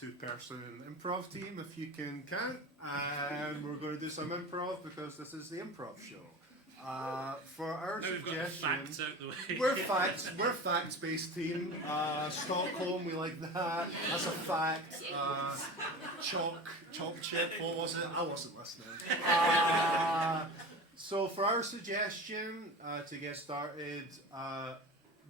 two-person improv team, if you can't. And we're going to do some improv because this is the improv show. For our suggestion, facts out the way. we're facts-based team. Stockholm, we like that. That's a fact. Chalk chip, what was it? I wasn't listening. So for our suggestion, to get started,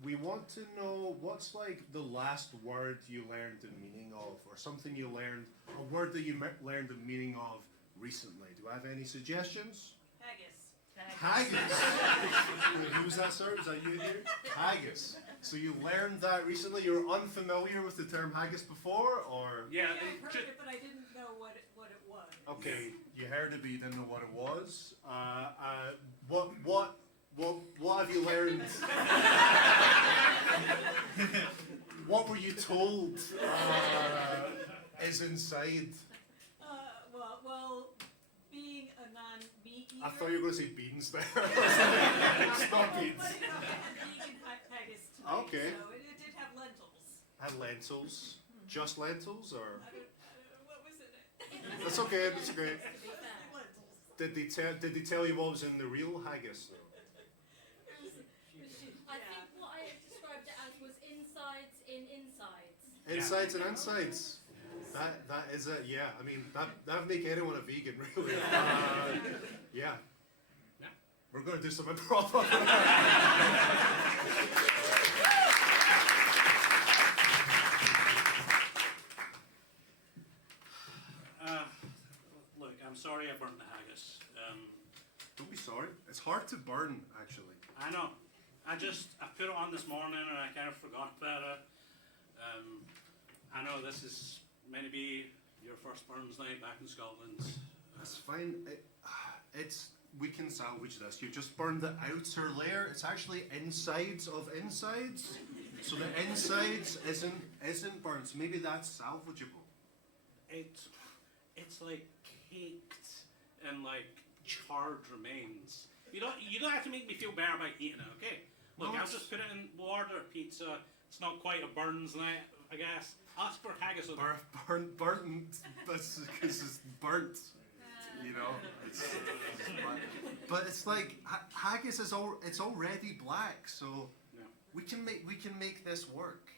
we want to know what's like the last word you learned the meaning of, or something you learned, a word that you learned the meaning of recently. Do I have any suggestions? Haggis. Who was that, sir? Was that you here? Haggis. So you learned that recently? You were unfamiliar with the term haggis before, or? Yeah, I heard it, but I didn't know what it was. Okay, you heard it, but you didn't know what it was. What have you learned? What were you told is inside? Well, being a non-meat eater. I thought you were going to say beans there. Stop beans. But it had vegan haggis tonight, Okay. So it did have lentils. Had lentils? Just lentils, or? What was it? That's okay. That's okay. Lentils. Did they tell you what was in the real haggis though? I think what I described it as was insides in insides. Insides and insides. That is it. Yeah. I mean that would make anyone a vegan, really. Yeah. We're going to do some improv. Look, I'm sorry I burnt the haggis. Don't be sorry. It's hard to burn, actually. I know. I put it on this morning and I kind of forgot about it. I know this is meant to be your first Burns night back in Scotland. That's fine. We can salvage this. You just burned the outer layer. It's actually insides of insides. So the insides isn't burnt. So maybe that's salvageable. It's like caked in like charred remains. You don't have to make me feel better about eating it, okay? Look, I'll just put it in. We'll order pizza. It's not quite a Burns night, I guess. Ask for haggis. Burnt, because it's burnt. You know, but it's like haggis is it's already black, so yeah. we can make this work.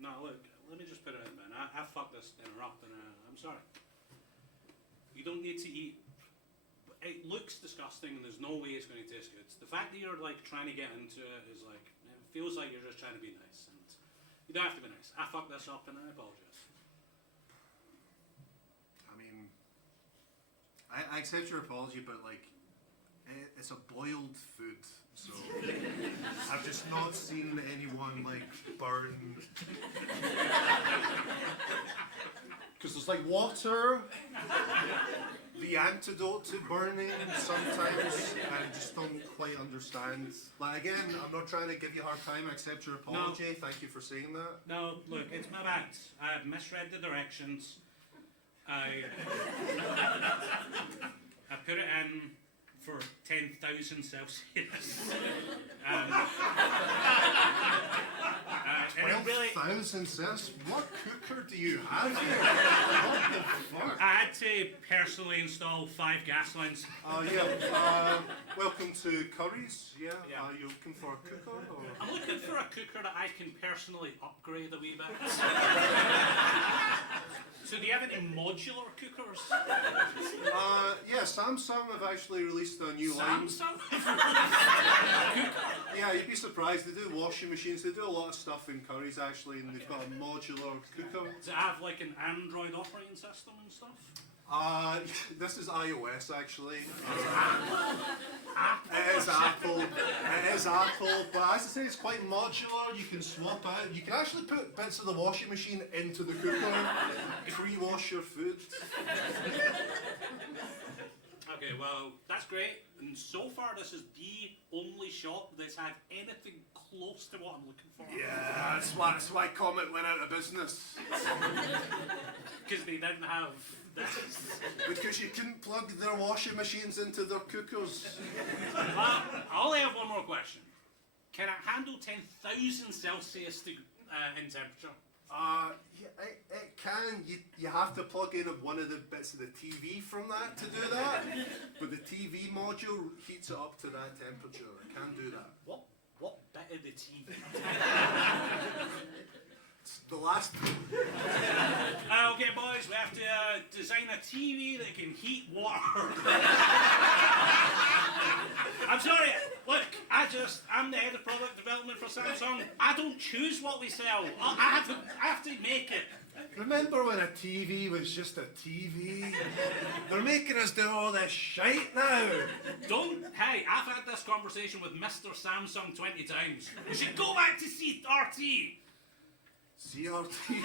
No, look, let me just put it in, man. I fucked this dinner up, and I'm sorry. You don't need to eat. It looks disgusting, and there's no way it's going to taste good. The fact that you're like trying to get into it is like it feels like you're just trying to be nice, and you don't have to be nice. I fucked this up, and I apologize. I mean, I accept your apology, but like, it's a boiled food, so I've just not seen anyone like burn. Because there's like water, the antidote to burning sometimes, I just don't quite understand. Like again, I'm not trying to give you a hard time, I accept your apology, no. Thank you for saying that. No, look, it's my bad. I misread the directions. I put it in for 10,000 Celsius. 12,000 Celsius? What cooker do you have here? What the fuck? I had to personally install 5 gas lines. Welcome to Curry's, yeah? Are you looking for a cooker? Or? I'm looking for a cooker that I can personally upgrade a wee bit. So do you have any modular cookers? Yeah, Samsung have actually released a new line. Samsung? Yeah, you'd be surprised. They do washing machines. They do a lot of stuff in Curry's actually, and they've got a modular cooker. Does it have like an Android operating system and stuff? This is iOS actually. It is Apple. It is Apple, but as I say, it's quite modular. You can swap out. You can actually put bits of the washing machine into the cooker, pre-wash your food. Okay, well, that's great. And so far, this is the only shop that's had anything close to what I'm looking for. Yeah, that's why Comet went out of business. Because they didn't have this. Because you couldn't plug their washing machines into their cookers. I only have one more question. Can it handle 10,000 Celsius in temperature? It can. You have to plug in one of the bits of the TV from that to do that. But the TV module heats it up to that temperature. It can do that. What bit of the TV? It's the last. Okay, boys, we have to design a TV that can heat water. I'm sorry. Look, I'm the head of product development for Samsung. I don't choose what we sell. I have to make it. Remember when a TV was just a TV? They're making us do all this shite now. Hey, I've had this conversation with Mr. Samsung 20 times. We should go back to CRT. CRT?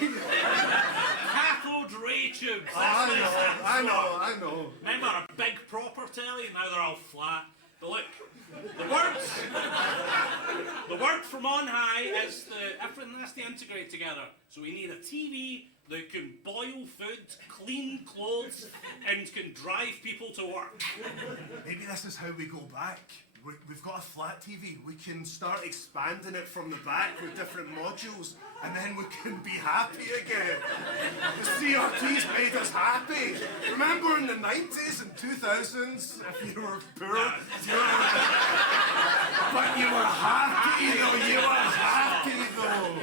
Cathode ray tubes. I know. Remember a big proper telly? Now they're all flat. But look, the word from on high is everything has to integrate together. So we need a TV that can boil food, clean clothes, and can drive people to work. Maybe this is how we go back. We've got a flat TV. We can start expanding it from the back with different modules, and then we can be happy again. The CRT's made us happy. Remember in the 90s and 2000s, if you were poor, but you were happy though. You were happy though.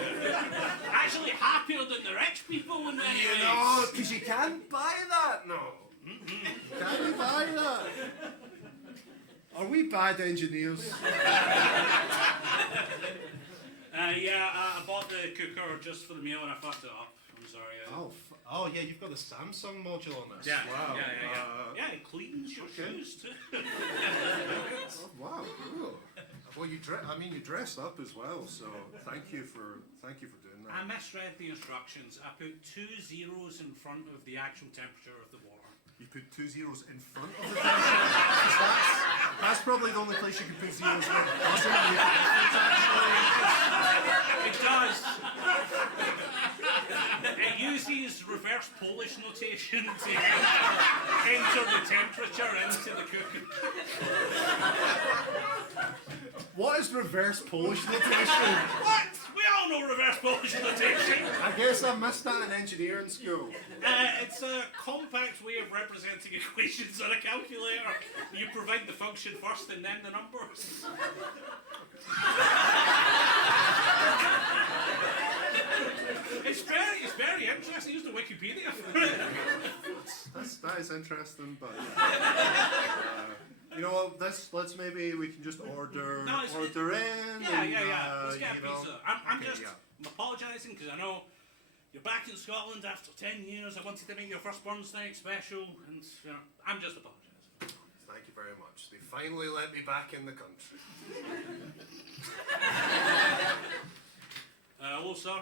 Actually happier than the rich people in many ways. You know, because you can't buy that now. Can we buy that? Are we bad engineers? I bought the cooker just for the meal and I fucked it up. I'm sorry. Oh yeah, you've got the Samsung module on this. Yeah, Wow. yeah, it cleans your shoes too. Oh, wow. Cool. Well, you dressed up as well, so thank you for doing that. I misread the instructions. I put 2 zeros in front of the actual temperature of the water. You put 2 zeros in front of the temperature. That's probably the only place you can put zeros where it doesn't make a difference, actually. It does. It uses reverse Polish notation to enter the temperature into the cooker. What is reverse Polish notation? What? We all know reverse Polish notation. I guess I missed that in engineering school. It's a compact way of representing equations on a calculator. You provide the function first and then the numbers. It's very interesting. Use the Wikipedia for it. That is interesting, but you know what? Let's maybe we can just order in. Yeah. Let's get a pizza. I'm Okay, just apologising because I know you're back in Scotland after 10 years. I wanted to make your first Burns night special, and I'm just apologising. Thank you very much. They finally let me back in the country. Hello, sir.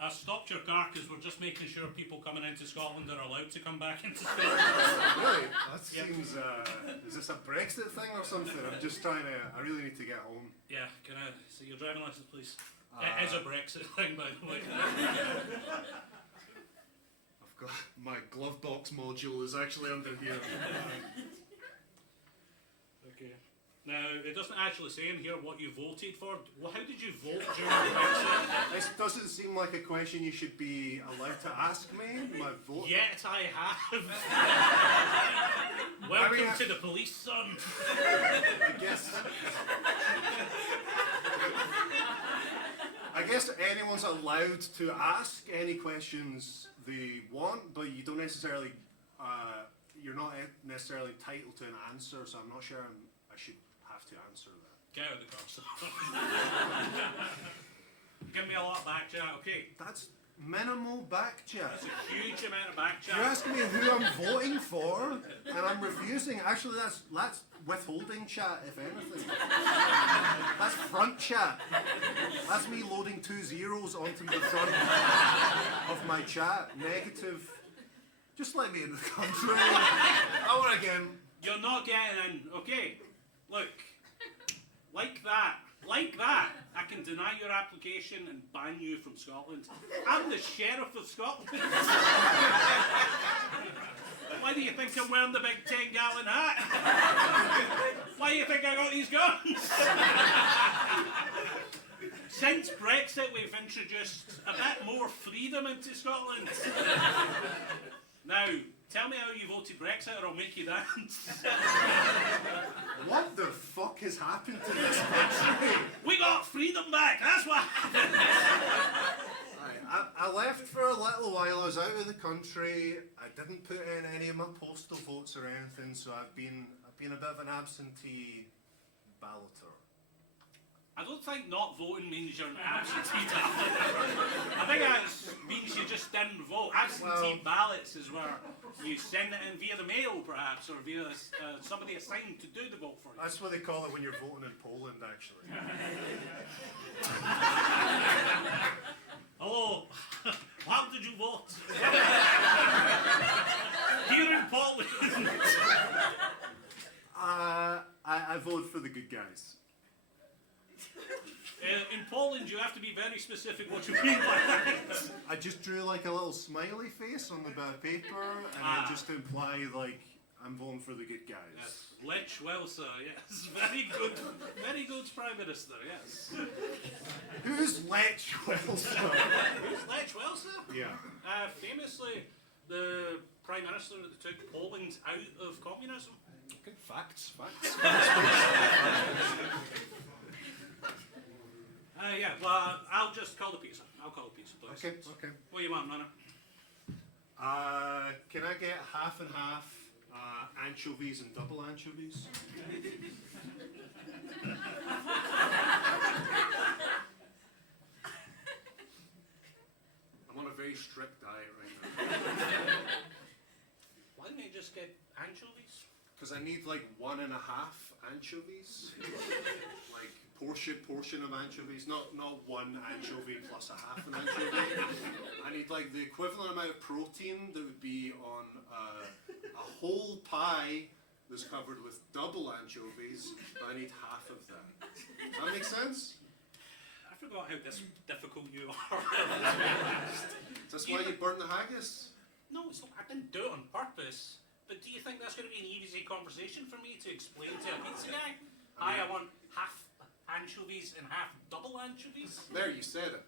I stopped your car because we're just making sure people coming into Scotland are allowed to come back into Scotland. Really? That seems. Is this a Brexit thing or something? I'm just trying to. I really need to get home. Yeah, can I see your driving license, please? It is a Brexit thing, by the way. I've got my glove box module is actually under here. Okay. Now, it doesn't actually say in here what you voted for. Well, how did you vote during Brexit? This doesn't seem like a question you should be allowed to ask me. My vote. Yet I have. Welcome to the police, son. I guess anyone's allowed to ask any questions they want, but you don't necessarily. You're not necessarily entitled to an answer, so I'm not sure I should have to answer that. Get out of the car, son. Give me a lot of back chat, okay? That's minimal back chat. That's a huge amount of back chat. You're asking me who I'm voting for, and I'm refusing. Actually, that's withholding chat, if anything. That's front chat. That's me loading 2 zeros onto the front of my chat. Negative. Just let me in the country. I want to get in. You're not getting in, okay? Look, like that, I can deny your application and ban you from Scotland. I'm the Sheriff of Scotland. Why do you think I'm wearing the big 10-gallon hat? Why do you think I got these guns? Since Brexit, we've introduced a bit more freedom into Scotland. Now, tell me how you voted Brexit or I'll make you dance. What the fuck has happened to this country? We got freedom back, that's what happened. I left for a little while. I was out of the country. I didn't put in any of my postal votes or anything, so I've been a bit of an absentee balloter. I don't think not voting means you're an absentee ballot. I think that means you just didn't vote. Absentee ballots is where you send it in via the mail, perhaps, or via somebody assigned to do the vote for you. That's what they call it when you're voting in Poland, actually. Hello, how did you vote? Here in Poland. I vote for the good guys. In Poland, you have to be very specific what you mean by that. I just drew like a little smiley face on the bit of paper, and it just implied like I'm voting for the good guys. Yes. Lech Walesa, yes. Very good Prime Minister, yes. Who's Lech Walesa? Who's Lech Walesa? Yeah. Famously, the Prime Minister that took Poland out of communism. Good facts. Yeah, well, I'll just call the pizza. I'll call the pizza, please. Okay. What do you want, Runner? Can I get half and half anchovies and double anchovies? I'm on a very strict diet right now. Why didn't you just get anchovies? Because I need like 1.5 anchovies. Like portion of anchovies, not one anchovy plus a half an anchovy. I need like the equivalent amount of protein that would be on a whole pie that's covered with double anchovies, but I need half of that. Does that make sense? I forgot how difficult you are. That's why you burn the haggis? No, it's not, I didn't do it on purpose. But do you think that's going to be an easy conversation for me to explain to a pizza guy? Hi, I want half anchovies and half double anchovies. There, you said it.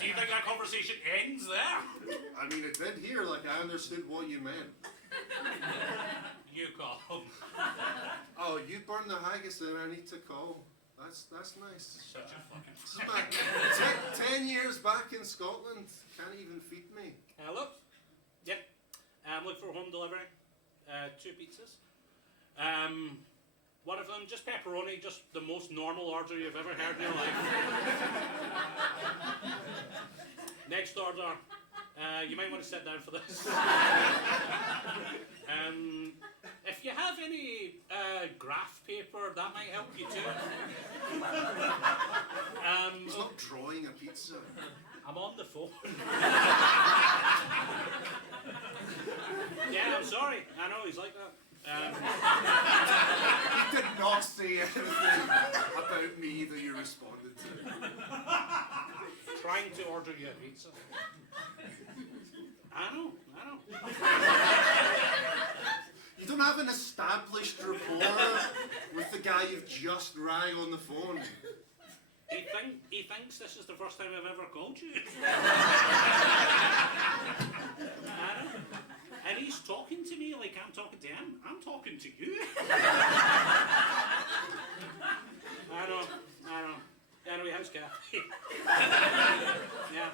Do you think that conversation ends there? I mean, it did here, like I understood what you meant. You call. Oh, you burn the haggis, then I need to call. That's nice. Such a fucking... This is my 10 years back in Scotland. Can't even feed me. Hello? Yep. Look for home delivery. 2 pizzas. One of them, just pepperoni, just the most normal order you've ever heard in your life. Next order, you might want to sit down for this. If you have any graph paper, that might help you too. He's not drawing a pizza. I'm on the phone. Yeah, I'm sorry. I know, he's like that. He did not say anything about me that you responded to. Trying to order you a pizza. I know. You don't have an established rapport with the guy you've just rang on the phone. He thinks this is the first time I've ever called you. I know. And he's talking to me like I'm talking to him. I'm talking to you. I know. Anyway, how's Kathy? Yeah.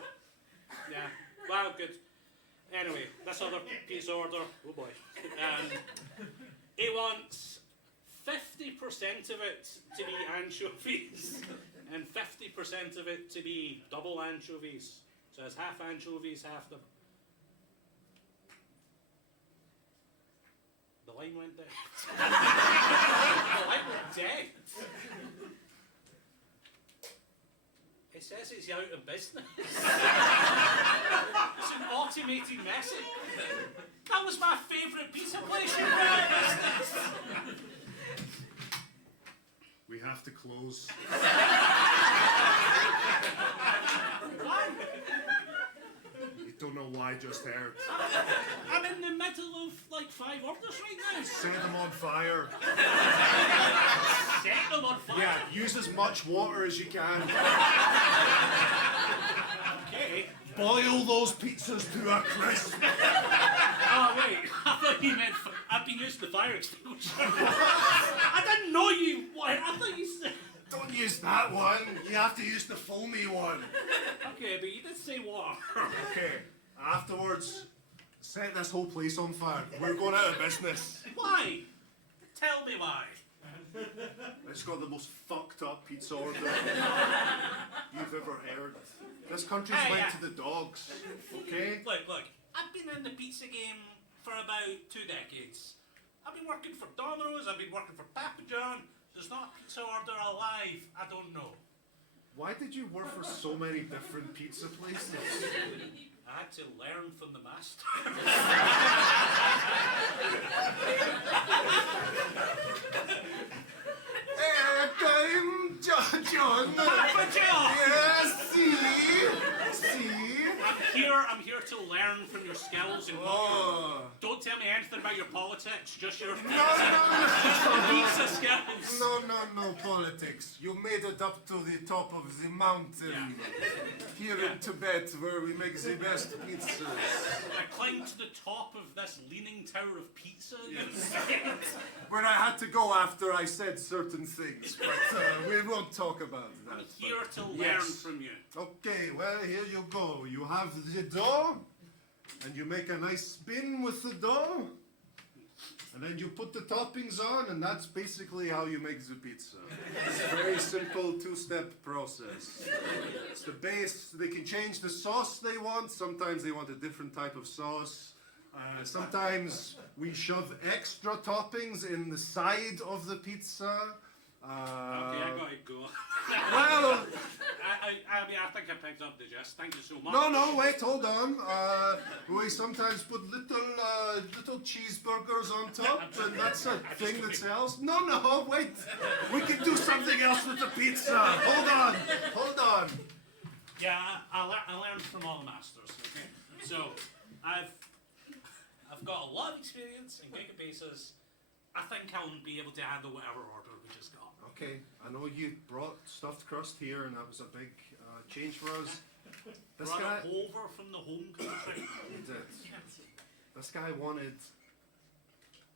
Wow, good. Anyway, this other pizza order. Oh boy. He wants 50% of it to be anchovies and 50% of it to be double anchovies. So it's half anchovies, half the... The line went dead. The line went dead. It says it's out of business. It's an automated message. That was my favourite pizza place in business. We have to close. Why? You don't know why just heard. I'm in the middle of like 5 orders right now. Set them on fire. set them on fire? Yeah, use as much water as you can. Okay. Boil those pizzas to a crisp. Oh, wait. I thought you meant I've been using the fire extinguisher. I didn't know you. What? I thought you said. Don't use that one. You have to use the foamy one. Okay, but you did say water. Okay. Afterwards, set this whole place on fire. We're going out of business. Why? Tell me why. It's got the most fucked up pizza order you've ever heard. This country's Hey, went yeah. to the dogs. Okay? Look. I've been in the pizza game for about 2 decades. I've been working for Domino's, I've been working for Papa John. There's not a pizza order alive. I don't know. Why did you work for so many different pizza places? I had to learn from the master. I'm John. Papa John! Yes, see? I'm here to learn from your skills and Oh. don't tell me anything about your politics, just your No, pizza skills. no politics. You made it up to the top of the mountain here in Tibet where we make the best pizzas. I climbed to the top of this leaning tower of pizza. You said. Where I had to go after I said certain things, but we won't talk about that. I'm here to learn Yes. from you. Okay, well, here you go. You have the dough, and you make a nice spin with the dough, and then you put the toppings on, and that's basically how you make the pizza. It's a very simple 2-step process. It's the base. They can change the sauce they want. Sometimes they want a different type of sauce. Sometimes we shove extra toppings in the side of the pizza. Okay, I gotta go. Well, I think I picked up the gist. Thank you so much. no, wait, hold on. We sometimes put little cheeseburgers on top, and that's a thing that sells. No, wait. We can do something else with the pizza. Hold on. Yeah, I learned from all the masters. Okay, so I've got a lot of experience in gig bases. I think I'll be able to handle whatever order we just got. Okay, I know you brought stuffed crust here, and that was a big change for us. This Brought guy, it over from the home country. he did. This guy wanted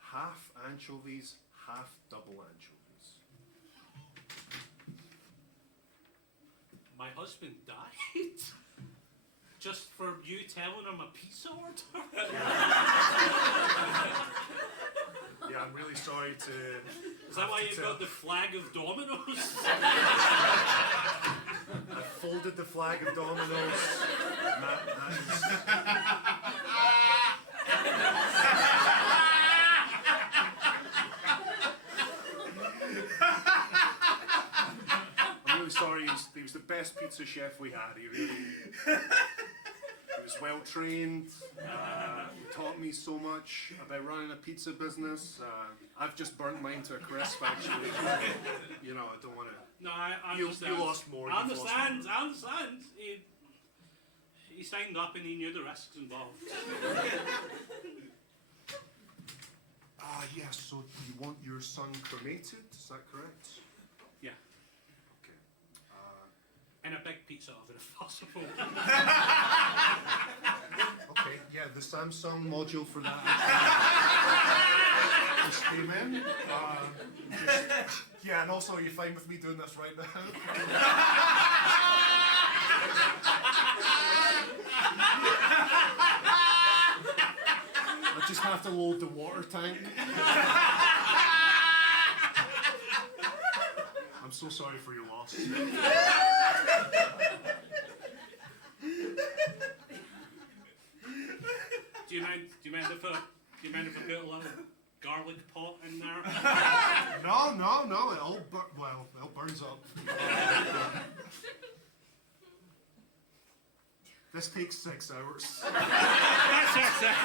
half anchovies, half double anchovies. My husband died just for you telling him a pizza order. Yeah, I'm really sorry to. Is that why you got the flag of Domino's? I folded the flag of Domino's. I'm really sorry. He was the best pizza chef we had. He was well trained. He taught me so much about running a pizza business. I've just burnt mine to a crisp, actually. You know, I don't want to. No, I You understand. lost more. I You've lost understand. more. I understand. He signed up and he knew the risks involved. Yes, so you want your son cremated, is that correct? Yeah. Okay. And a big pizza oven if possible. Okay, yeah, the Samsung module for that just came in. Yeah, and also, are you fine with me doing this right now? I just have to load the water tank. I'm so sorry for your loss. Do you mind if I put a little garlic pot in there? No, it all burns up. This takes 6 hours. That's it.